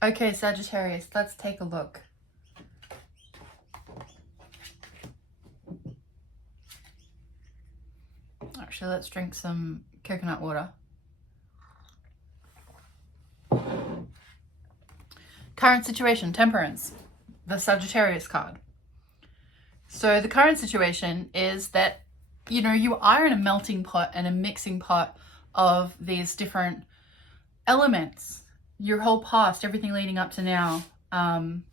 Okay, Sagittarius, let's take a look. Actually, let's drink some coconut water. Current situation, Temperance, the Sagittarius card. So the current situation is that, you know, you are in a melting pot and a mixing pot of these different elements. Your whole past, everything leading up to now, and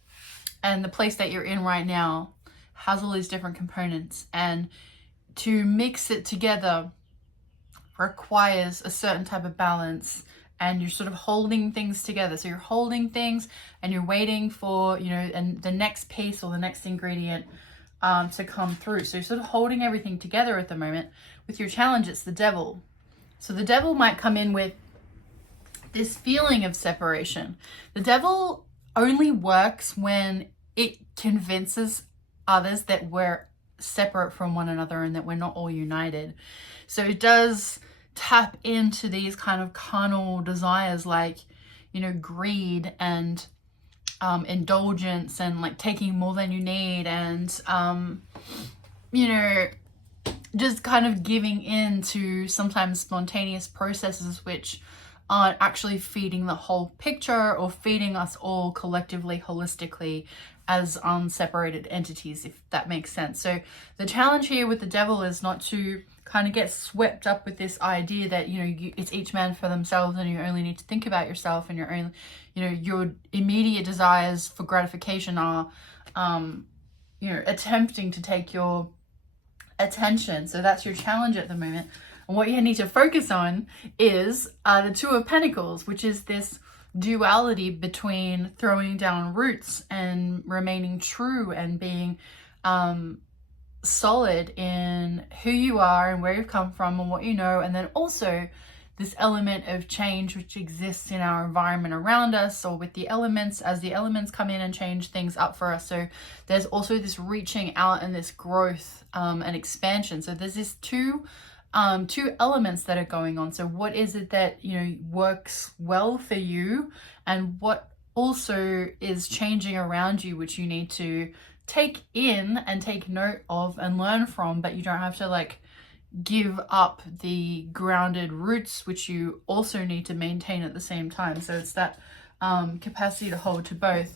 the place that you're in right now has all these different components. And to mix it together requires a certain type of balance, and you're sort of holding things together. So you're holding things and you're waiting for, you know, and the next piece or the next ingredient to come through. So you're sort of holding everything together at the moment. With your challenge, it's the devil. So the devil might come in with this feeling of separation. The devil only works when it convinces others that we're separate from one another and that we're not all united. So it does tap into these kind of carnal desires, like, you know, greed and indulgence and like taking more than you need, and you know, just kind of giving in to sometimes spontaneous processes which aren't actually feeding the whole picture or feeding us all collectively, holistically, as separated entities, if that makes sense. So the challenge here with the devil is not to kind of get swept up with this idea that, you know, it's each man for themselves and you only need to think about yourself, and your own, you know, your immediate desires for gratification are, you know, attempting to take your attention. So that's your challenge at the moment. And what you need to focus on is the Two of Pentacles, which is this duality between throwing down roots and remaining true and being solid in who you are and where you've come from and what you know, and then also this element of change which exists in our environment around us, or with the elements, as the elements come in and change things up for us. So there's also this reaching out and this growth and expansion. So there's this two elements that are going on. So what is it that, you know, works well for you, and what also is changing around you, which you need to take in and take note of and learn from, but you don't have to like give up the grounded roots, which you also need to maintain at the same time. So it's that capacity to hold to both.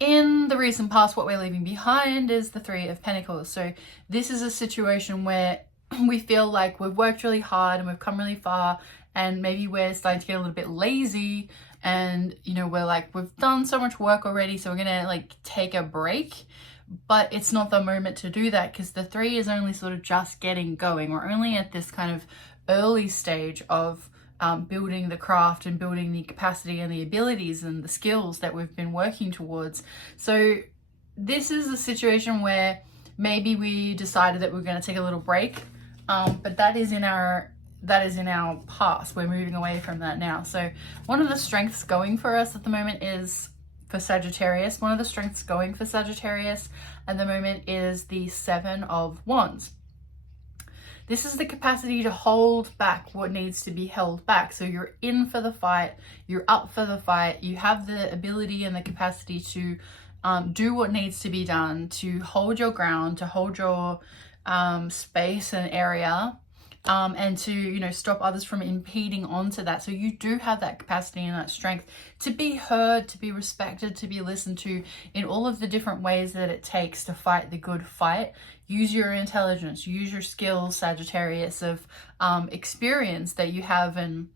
In the recent past, what we're leaving behind is the Three of Pentacles. So this is a situation where we feel like we've worked really hard and we've come really far, and maybe we're starting to get a little bit lazy, and, you know, we're like, we've done so much work already, so we're gonna like take a break. But it's not the moment to do that, because the three is only sort of just getting going. We're only at this kind of early stage of building the craft and building the capacity and the abilities and the skills that we've been working towards. So this is a situation where maybe we decided that we're going to take a little break, but that is in our past. We're moving away from that now. So one of the strengths going for us at the moment is for Sagittarius. One of the strengths going for Sagittarius at the moment is the Seven of Wands. This is the capacity to hold back what needs to be held back. So you're in for the fight, you're up for the fight, you have the ability and the capacity to do what needs to be done, to hold your ground, to hold your space and area, and to, you know, stop others from impeding onto that. So you do have that capacity and that strength to be heard, to be respected, to be listened to in all of the different ways that it takes to fight the good fight. Use your intelligence, use your skills, Sagittarius, of experience that you have in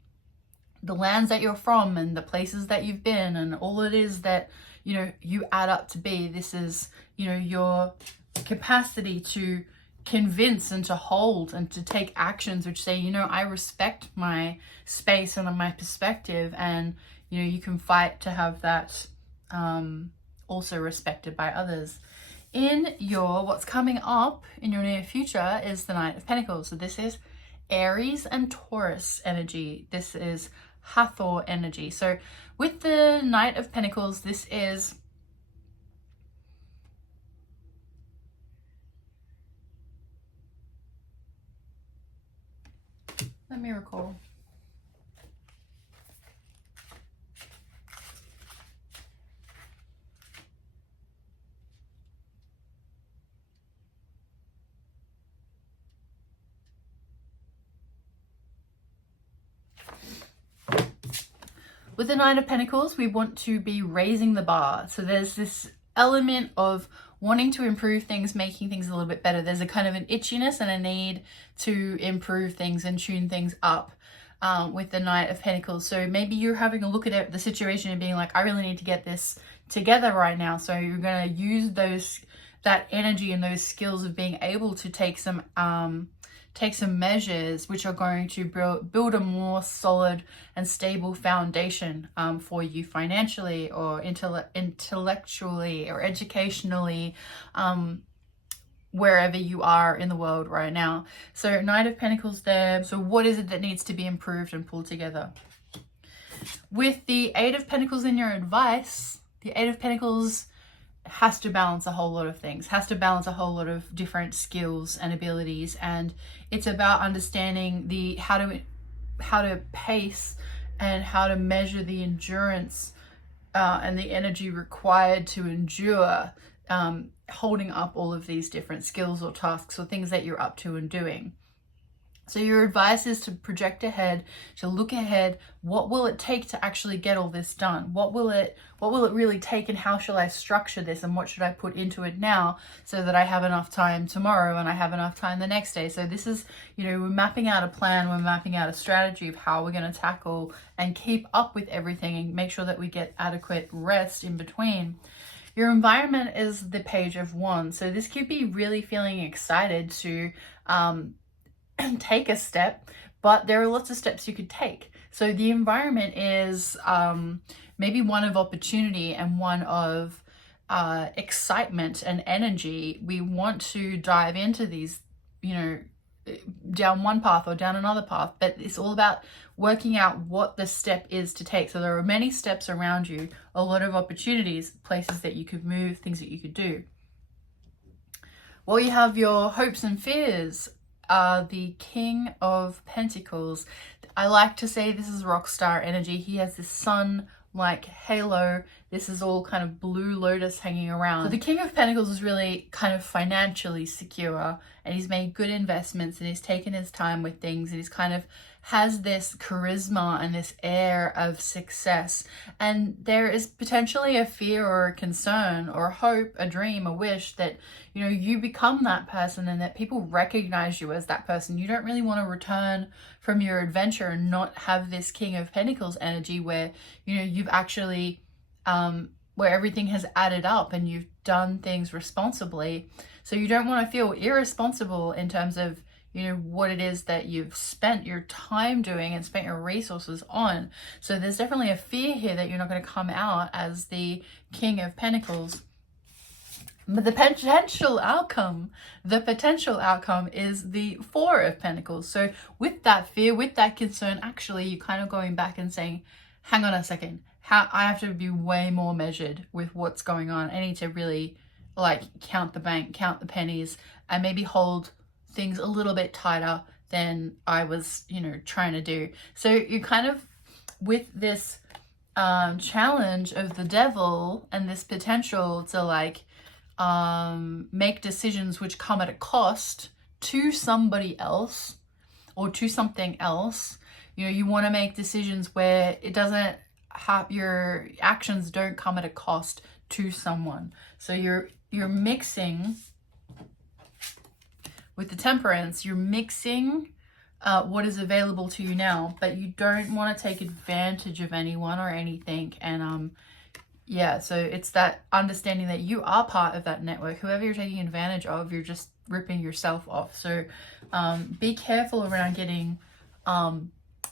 the lands that you're from and the places that you've been and all it is that, you know, you add up to be. This is, you know, your capacity to convince and to hold and to take actions which say, you know, I respect my space and my perspective, and, you know, you can fight to have that also respected by others. In your, what's coming up in your near future is the Knight of Pentacles. So this is Aries and Taurus energy. This is Hathor energy. So with the Knight of Pentacles, this is let me recall. With the Nine of Pentacles, we want to be raising the bar. So there's this element of wanting to improve things, making things a little bit better. There's a kind of an itchiness and a need to improve things and tune things up with the Knight of Pentacles. So maybe you're having a look at the situation and being like, I really need to get this together right now. So you're going to use that energy and those skills of being able to take some measures which are going to build a more solid and stable foundation for you financially or intellectually or educationally, wherever you are in the world right now. So Knight of Pentacles there. So what is it that needs to be improved and pulled together? With the Eight of Pentacles in your advice, the Eight of Pentacles has to balance a whole lot of things, has to balance a whole lot of different skills and abilities, and it's about understanding how to pace and how to measure the endurance and the energy required to endure holding up all of these different skills or tasks or things that you're up to and doing. So your advice is to project ahead, to look ahead. What will it take to actually get all this done? What will it really take, and how shall I structure this, and what should I put into it now so that I have enough time tomorrow and I have enough time the next day? So this is, we're mapping out a plan, we're mapping out a strategy of how we're going to tackle and keep up with everything and make sure that we get adequate rest in between. Your environment is the Page of Wands. So this could be really feeling excited to take a step, but there are lots of steps you could take. So the environment is maybe one of opportunity and one of excitement and energy. We want to dive into these, down one path or down another path, but it's all about working out what the step is to take. So there are many steps around you, a lot of opportunities, places that you could move, things that you could do. Well, you have your hopes and fears. The King of Pentacles. I like to say this is rock star energy. He has this sun like halo. This is all kind of blue lotus hanging around. So the King of Pentacles is really kind of financially secure, and he's made good investments, and he's taken his time with things, and he's kind of has this charisma and this air of success. And there is potentially a fear or a concern or a hope, a dream, a wish that, you become that person and that people recognize you as that person. You don't really want to return from your adventure and not have this King of Pentacles energy where, you've actually, where everything has added up and you've done things responsibly. So you don't want to feel irresponsible in terms of, what it is that you've spent your time doing and spent your resources on. So there's definitely a fear here that you're not going to come out as the King of Pentacles. But the potential outcome is the Four of Pentacles. So with that fear, with that concern, actually you're kind of going back and saying, hang on a second, I have to be way more measured with what's going on. I need to really count the bank, count the pennies, and maybe hold things a little bit tighter than I was, trying to do. So you kind of, with this challenge of the devil and this potential to make decisions which come at a cost to somebody else or to something else, you want to make decisions where it doesn't have, your actions don't come at a cost to someone. So you're mixing. With the Temperance, you're mixing what is available to you now, but you don't want to take advantage of anyone or anything. And so it's that understanding that you are part of that network. Whoever you're taking advantage of, you're just ripping yourself off. So be careful around getting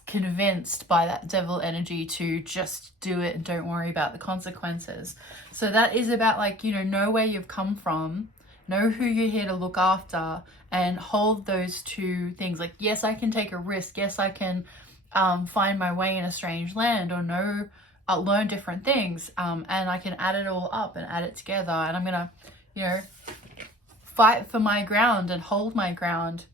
convinced by that devil energy to just do it and don't worry about the consequences. So that is about know where you've come from, know who you're here to look after, and hold those two things. Yes, I can take a risk. Yes, I can find my way in a strange land, or learn different things. And I can add it all up and add it together. And I'm going to, fight for my ground and hold my ground.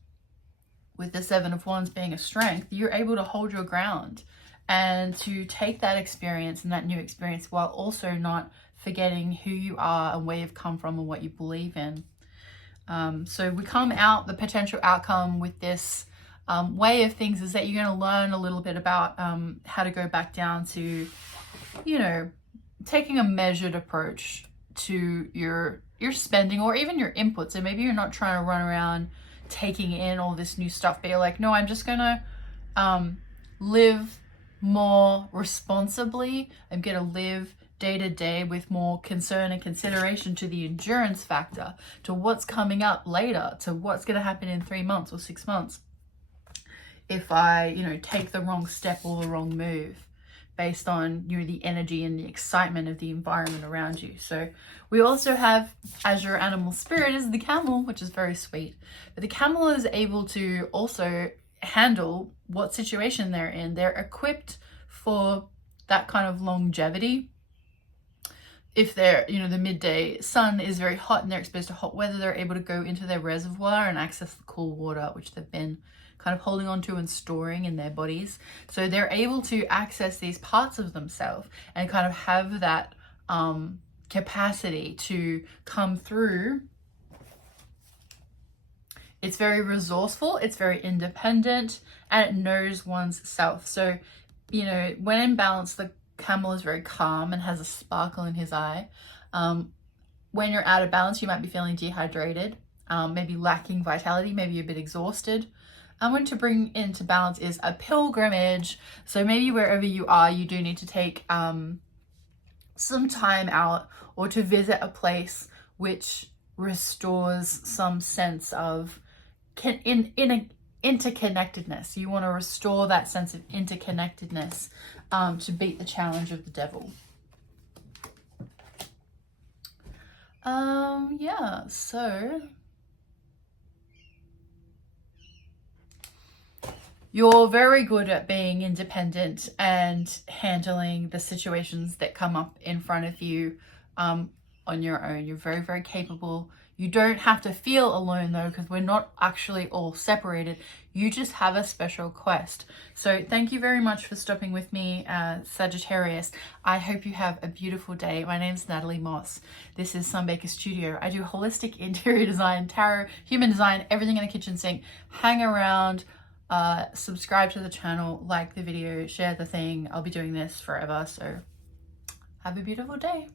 With the Seven of Wands being a strength, you're able to hold your ground and to take that experience and that new experience while also not forgetting who you are and where you've come from and what you believe in. So we come out the potential outcome with this way of things is that you're going to learn a little bit about how to go back down to, you know, taking a measured approach to your spending or even your input. So maybe you're not trying to run around taking in all this new stuff, but you're like, no, I'm just going to live more responsibly. I'm going to live day to day with more concern and consideration to the endurance factor, to what's coming up later, to what's going to happen in 3 months or 6 months if I, you know, take the wrong step or the wrong move based on, you know, the energy and the excitement of the environment around you. So we also have, as your animal spirit is the camel, which is very sweet, but the camel is able to also handle what situation they're in. They're equipped for that kind of longevity. If they're, you know, the midday sun is very hot and they're exposed to hot weather, they're able to go into their reservoir and access the cool water, which they've been kind of holding on to and storing in their bodies. So they're able to access these parts of themselves and kind of have that capacity to come through. It's very resourceful, it's very independent, and it knows one's self. So, you know, when in balance, the camel is very calm and has a sparkle in his eye. When you're out of balance, you might be feeling dehydrated, maybe lacking vitality, maybe a bit exhausted. What to bring into balance is a pilgrimage. So maybe wherever you are, you do need to take some time out or to visit a place which restores some sense of interconnectedness. You want to restore that sense of interconnectedness to beat the challenge of the devil. Yeah, so you're very good at being independent and handling the situations that come up in front of you on your own. You're very, very capable. You don't have to feel alone though, because we're not actually all separated. You just have a special quest. So thank you very much for stopping with me, Sagittarius. I hope you have a beautiful day. My name's Natalie Moss. This is Sunbaker Studio. I do holistic interior design, tarot, human design, everything in a kitchen sink. Hang around, subscribe to the channel, like the video, share the thing. I'll be doing this forever. So have a beautiful day.